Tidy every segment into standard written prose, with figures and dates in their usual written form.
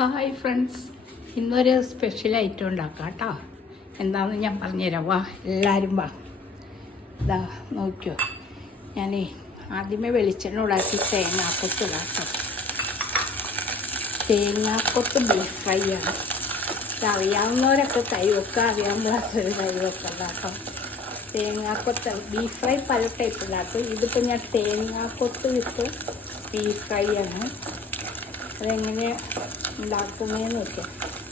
Hi friends, ഇന്നൊരു special item ഉണ്ടാക്കാം കേട്ടോ. എന്താണെന്ന് ഞാൻ പറഞ്ഞുതരാം. വാ എല്ലാവരും വാ. ഇതാ നോക്കിയോ, ഞാൻ ആദ്യമേ വെളിച്ചെണ്ണ ഉണ്ടാക്കി തേങ്ങാക്കൊത്ത് ഇടാം. തേങ്ങാക്കൊത്ത് ബീഫ് ഫ്രൈ ആണ്. അറിയാവുന്നവരൊക്കെ കൈ വെക്കുക, അറിയാവുന്നവരൊക്കെ കൈ വെക്കണ്ട കേട്ടോ. തേങ്ങാക്കൊത്ത് ബീഫ് ഫ്രൈ പല ടൈപ്പ് ഉണ്ടാക്കും. ഇതിപ്പോൾ ഞാൻ തേങ്ങാക്കൊത്ത് വിത്ത് ബീഫ് ഫ്രൈ ആണ്. അതെങ്ങനെ ഉണ്ടാക്കുന്നതെന്ന് നോക്കിയാൽ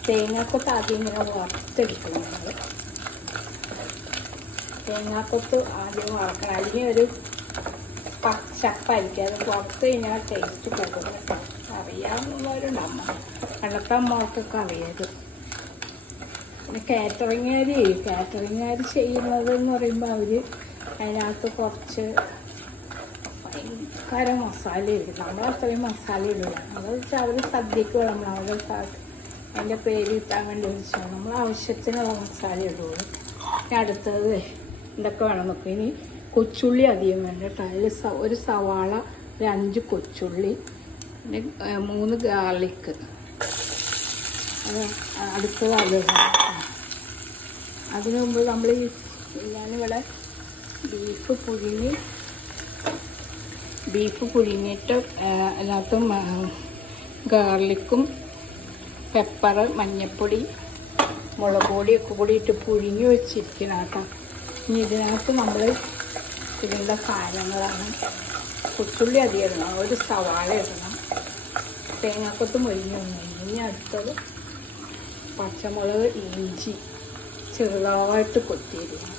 തേങ്ങാക്കൊത്ത് ആദ്യം ഇങ്ങനെ വറുത്തെടുക്കണം. നമ്മൾ തേങ്ങാക്കൊത്ത് ആദ്യം വറക്കണം, അല്ലെങ്കിൽ ഒരു പച്ചപ്പായിരിക്കും. അത് വറുത്ത് കഴിഞ്ഞാൽ ടേസ്റ്റ് പോകും കേട്ടോ. അറിയാവുന്നവരുണ്ടാകും, പണ്ടത്തെ അമ്മക്കൊക്കെ അറിയാത്. പിന്നെ കാറ്ററിങ്ങുകാർ ചെയ്യുന്നതെന്ന് പറയുമ്പോൾ അവർ അതിനകത്ത് കുറച്ച് ഭയങ്കര മസാല ഇടും. നമ്മളത്രയും മസാല ഇടില്ല. നമ്മൾ വെച്ചാൽ അവർ സദ്യക്ക് നമ്മൾ അവരുടെ അതിൻ്റെ പേര് കിട്ടാൻ വേണ്ടി വെച്ചാൽ നമ്മൾ ആവശ്യത്തിനുള്ള മസാല ഇടുള്ളൂ. ഇനി അടുത്തത് എന്തൊക്കെ വേണം നോക്കുക. ഇനി കൊച്ചുള്ളി അധികം വേണ്ട കേട്ടോ. അതിൽ ഒരു സവാള, ഒരു 5 കൊച്ചുള്ളി, പിന്നെ 3 ഗാർലിക്ക്. അത് അടുത്തത് അത് അതിനു മുമ്പ് നമ്മൾ ഞാനിവിടെ ബീഫ് പുഴുങ്ങിയിട്ട് അതിനകത്തും ഗാർലിക്കും പെപ്പർ, മഞ്ഞൾപ്പൊടി, മുളക് പൊടിയൊക്കെ കൂടി ഇട്ട് പുഴുങ്ങി വെച്ചിരിക്കണം കേട്ടോ. ഇനി ഇതിനകത്ത് നമ്മൾ ഇതിൻ്റെ സാധനങ്ങളാണ്. കൊച്ചുള്ളി അധികം ഇടണം, ഒരു സവാള ഇടണം, തേങ്ങാക്കൊത്ത് മൊരിഞ്ഞ് വന്നു. ഇനി അടുത്തത് പച്ചമുളക്, ഇഞ്ചി ചെറുതായിട്ട് കൊത്തിയിടണം.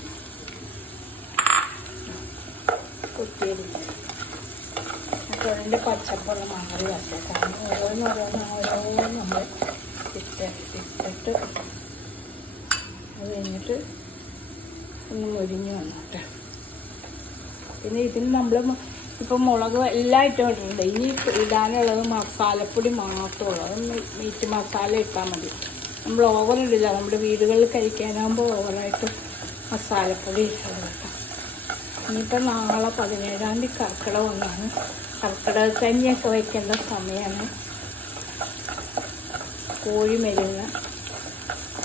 അപ്പോൾ അതിൻ്റെ പച്ചപ്പുള്ള മാറി വരട്ടെ. കാരണം ഓരോന്ന് നമ്മൾ ഇട്ടിട്ട് അത് കഴിഞ്ഞിട്ട് ഒന്ന് മൊരിഞ്ഞ് വന്നോട്ടെ. പിന്നെ ഇതിന് നമ്മൾ ഇപ്പം മുളക് എല്ലാ ഐറ്റം ഇട്ടിട്ടുണ്ട്. ഇനി ഇടാനുള്ളത് മസാലപ്പൊടി മാത്രമുള്ളൂ. അത് മീറ്റ് മസാല ഇട്ടാൽ മതി. നമ്മൾ ഓവർ ഇടില്ല. നമ്മുടെ വീടുകളിൽ കഴിക്കാനാകുമ്പോൾ ഓവറായിട്ട് മസാലപ്പൊടി ഇട്ടത് കേട്ടോ. ഇനിയിപ്പോൾ നാളെ 17-ാം തീയതി കർക്കിടകമാണ്. കർക്കിടകക്കഞ്ഞിയൊക്കെ വയ്ക്കേണ്ട സമയമാണ്. കോഴി മരുന്ന്,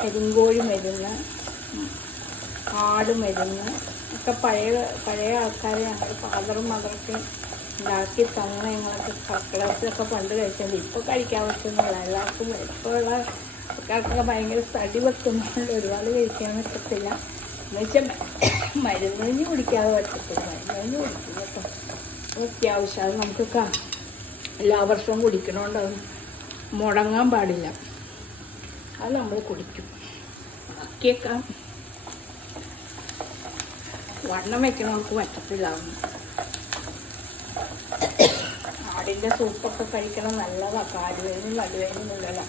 കരിങ്കോഴി മരുന്ന്, ആട് മരുന്ന് ഒക്കെ പഴയ ആൾക്കാർ ഞങ്ങൾ ഫാദറും മദറൊക്കെ ഉണ്ടാക്കി തന്ന ഞങ്ങളൊക്കെ കർക്കിടകത്തിലൊക്കെ പണ്ട് കഴിച്ചിട്ടുണ്ട്. ഇപ്പോൾ കഴിക്കാൻ പറ്റുന്നില്ല എല്ലാവർക്കും. ഇപ്പോഴുള്ള ആൾക്കാർക്കൊക്കെ ഭയങ്കര തടി വെക്കുന്നതുകൊണ്ട് ഒരുപാട് കഴിക്കാൻ പറ്റത്തില്ല. എന്നുവെച്ചാൽ മരുന്നിന് കുടിക്കാതെ പറ്റത്തില്ല. മരുന്നിന് കുടിക്കും കേട്ടോ. അത്യാവശ്യം അത് നമുക്ക് എല്ലാ വർഷവും കുടിക്കണോണ്ട് അത് മുടങ്ങാൻ പാടില്ല. അത് നമ്മൾ കുടിക്കും. ബാക്കിയൊക്കെ വണ്ണം വെക്കണവർക്ക് പറ്റത്തില്ല. ആടിൻ്റെ സൂപ്പൊക്കെ കഴിക്കണം, നല്ലതാണ്. കാലുവേദനയും നടുവേദനയൊന്നുമില്ല.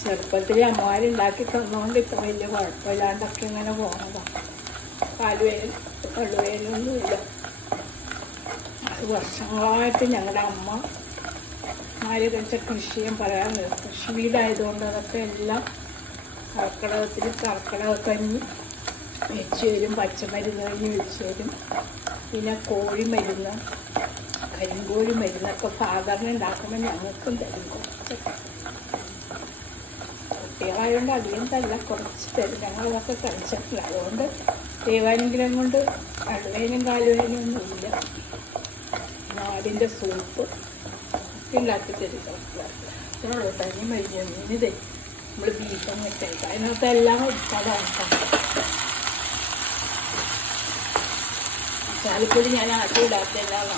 ചെറുപ്പത്തിൽ അമ്മമാരുണ്ടാക്കി തന്നുകൊണ്ട് ഇപ്പം വലിയ കുഴപ്പമില്ലാണ്ടൊക്കെ ഇങ്ങനെ പോകുന്നതാണ്. കടുവേദനയൊന്നുമില്ല. അത് വർഷങ്ങളായിട്ട് ഞങ്ങളുടെ അമ്മമാര് കഴിച്ച കൃഷിയും പറയാൻ കൃഷി വീടായതുകൊണ്ട് അതൊക്കെ എല്ലാം കർക്കിടകക്കഞ്ഞി വെച്ച് തരും, പച്ചമരുന്ന് കഴിഞ്ഞ് വെച്ച് തരും. പിന്നെ കോഴി മരുന്ന്, കരിങ്കോഴി മരുന്നൊക്കെ സാധാരണ ഉണ്ടാക്കുമ്പോൾ ഞങ്ങൾക്കും തരും. കുറച്ച് കുട്ടികളായതുകൊണ്ട് അധികം തല്ല, കുറച്ച് തരും. ഞങ്ങളതൊക്കെ കഴിച്ചിട്ടില്ല. അതുകൊണ്ട് ദൈവാനുഗ്രഹം കൊണ്ട് നടുവേനും കാലുവേനും ഒന്നുമില്ല. ആടിൻ്റെ സൂപ്പ് ഉണ്ടാക്കി തരും. ഇതിനുള്ള തനി മരുന്ന് ഇതേ നമ്മൾ ബീഫൊന്നും ഇട്ടേക്കാം. അതിനകത്ത് എല്ലാം ഇട്ടതാണ്. മസാലപ്പൊടി ഞാൻ ആദ്യം ഇടാത്തതാണ്.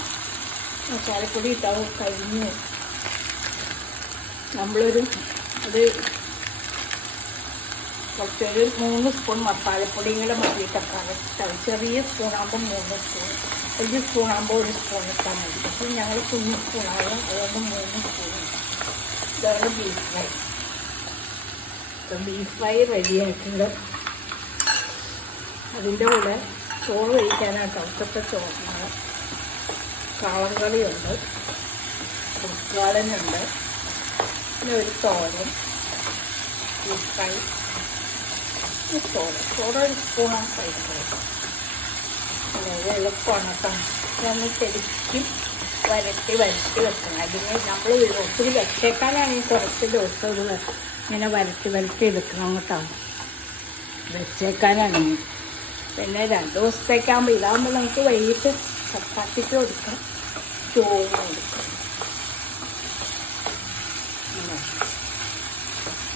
മസാലപ്പൊടി ഇട്ടാൽ കഴിഞ്ഞ് നമ്മളൊരു കുറച്ചൊരു 3 സ്പൂൺ മസാലപ്പൊടിയും കൂടെ മതിയിട്ടൊക്കെ ഇട്ടാൽ ചെറിയ സ്പൂണാകുമ്പോൾ 3 സ്പൂൺ, വലിയ സ്പൂണാകുമ്പോൾ 1 സ്പൂൺ ഇട്ടാൽ മതി. അപ്പോൾ ഞങ്ങൾ കുഞ്ഞു സ്പൂണാകും, അതുകൊണ്ട് 3 സ്പൂൺ. ഇതാണ് ബീഫ് ഫ്രൈ. ഇപ്പം ബീഫ് ഫ്രൈ റെഡിയായിട്ടുണ്ട്. അതിൻ്റെ കൂടെ ചോറ് കഴിക്കാനായിട്ട് അവിടുത്തെ ചോറുണ്ട്, കാളൻകറിയുണ്ട്, ഉൾക്കാടനുണ്ട്, പിന്നെ ഒരു തോരൻ, ബീഫ് ഫ്രൈ, ചോറ് 1 സ്പൂണാണ് കഴിക്കുന്നത്. വളരെ എളുപ്പമാണ് കേട്ടോ. ഞാൻ ശരിക്കും വരട്ടി വെക്കണം. അതിന് നമ്മൾ ഒത്തിരി വെച്ചേക്കാനാണെങ്കിൽ കുറച്ച് ദിവസം ഇത് ഇങ്ങനെ വരട്ടി എടുക്കണം കേട്ടോ. വെച്ചേക്കാനാണെങ്കിൽ പിന്നെ 2 ദിവസത്തേക്കാകുമ്പോൾ ഇതാകുമ്പോൾ നമുക്ക് വൈകിട്ട് ചപ്പാത്തിക്ക് കൊടുക്കാം, ചോറിന് കൊടുക്കാം.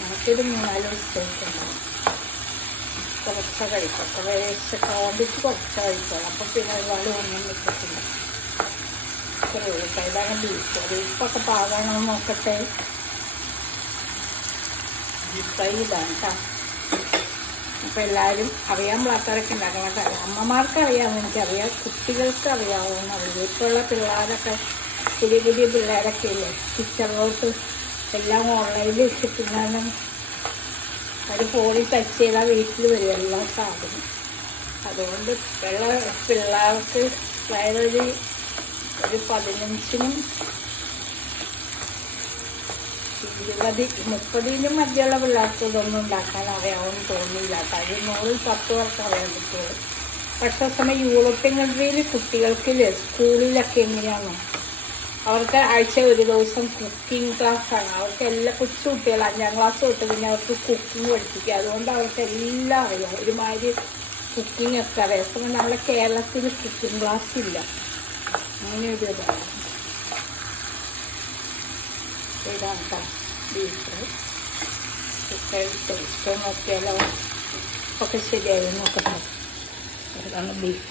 നമുക്കിത് 3-4 ദിവസത്തേക്കുണ്ടാവും. കുറച്ച് കഴിക്കാം, കുറേശ്ശൊക്കെ ആവുമ്പോഴേക്ക് കുറച്ച് കഴിക്കാം. അപ്പം പിന്നെ ഒരുപാട് ഒന്നും നിൽക്കത്തില്ല. ഇതാണ് ബീഫൊക്കെ പാകണമെന്ന് നോക്കട്ടെ. ബീഫ് ഇതാണ് കേട്ടോ. അപ്പോൾ എല്ലാവരും അറിയാൻ പാത്രമൊക്കെ ഉണ്ടാക്കണം കേട്ടോ. അമ്മമാർക്ക് അറിയാമെന്ന് എനിക്കറിയാം, കുട്ടികൾക്ക് അറിയാവുന്ന അറിയാം. ഇപ്പോഴുള്ള പിള്ളേരൊക്കെ പുതിയ പിള്ളേരൊക്കെ ഇല്ലേ, ടീച്ചറിലോട്ട് എല്ലാം ഓൺലൈനിൽ ഇട്ടിട്ടുണ്ടാകും. അവർ ഫോണിൽ ടച്ച് ചെയ്താൽ വീട്ടിൽ വരും എല്ലാ സാധനം. അതുകൊണ്ട് പിള്ളേർക്ക് അതായത് ഒരു 15-നും 20-30-നും മധ്യമുള്ള പിള്ളേർക്ക് ഇതൊന്നും ഉണ്ടാക്കാൻ അറിയാമെന്ന് തോന്നിയില്ല. അത് 100-10 പേർക്ക് അറിയാൻ പറ്റുള്ളൂ. പക്ഷേ സമയം യൂറോപ്യൻ കൺട്രിയിൽ കുട്ടികൾക്കില്ലേ സ്കൂളിലൊക്കെ എങ്ങനെയാണോ, അവർക്ക് ആഴ്ച ഒരു ദിവസം കുക്കിംഗ് ക്ലാസ്സാണ്. അവർക്ക് എല്ലാ കൊച്ചു കുട്ടികൾ 5ാം ക്ലാസ് തൊട്ട് പിന്നെ അവർക്ക് കുക്കിംഗ് പഠിപ്പിക്കുക. അതുകൊണ്ട് അവർക്ക് എല്ലാം അറിയാം, ഒരുമാതിരി കുക്കിംഗ് ഒക്കെ അറിയാം. സമയം നമ്മളെ കേരളത്തിൽ കുക്കിംഗ് ക്ലാസ് ഇല്ല. അങ്ങനെ ഒരു ഇതാണ്. ഇതാണ് കേട്ടോ ബീഫ്. ടേസ്റ്റ് നോക്കിയാലോ ഒക്കെ ശരിയായി നോക്കട്ടെ. ഇതാണ് ബീഫ്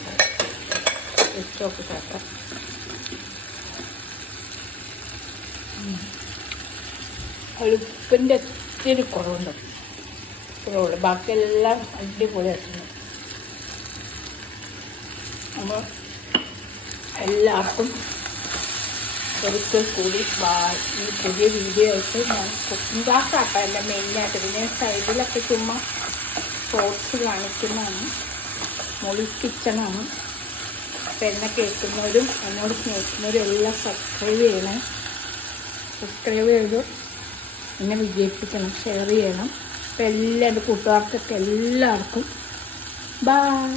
ഇഷ്ടമൊക്കെ കേട്ടോ. ഉപ്പിൻ്റെ ഒത്തിരി കുറവുണ്ട്, ബാക്കിയെല്ലാം അടിപൊളിയായിട്ടുണ്ട്. അപ്പോൾ എല്ലാവർക്കും ഒരിക്കൽ കൂടി ഈ പുതിയ വീഡിയോ ആയിട്ട് ഞാൻ കുക്കിംഗ് ക്ലാസ് ആക്കാം എൻ്റെ മെയിനായിട്ട്. പിന്നെ സൈഡിലൊക്കെ ചുമ്മാ ഷോർട്സ് കാണിക്കുന്നതാണ്. മോളിസ് കിച്ചണാണ്. അപ്പം എന്നെ കേൾക്കുന്നവരും എന്നോട് സ്നേഹിക്കുന്നവരും എല്ലാം സബ്സ്ക്രൈബ് ചെയ്യണം. സബ്സ്ക്രൈബ് ചെയ്ത് എന്നെ വിജയിപ്പിക്കണം, ഷെയർ ചെയ്യണം. അപ്പം എല്ലാ എൻ്റെ കൂട്ടുകാർക്കൊക്കെ എല്ലാവർക്കും ബൈ.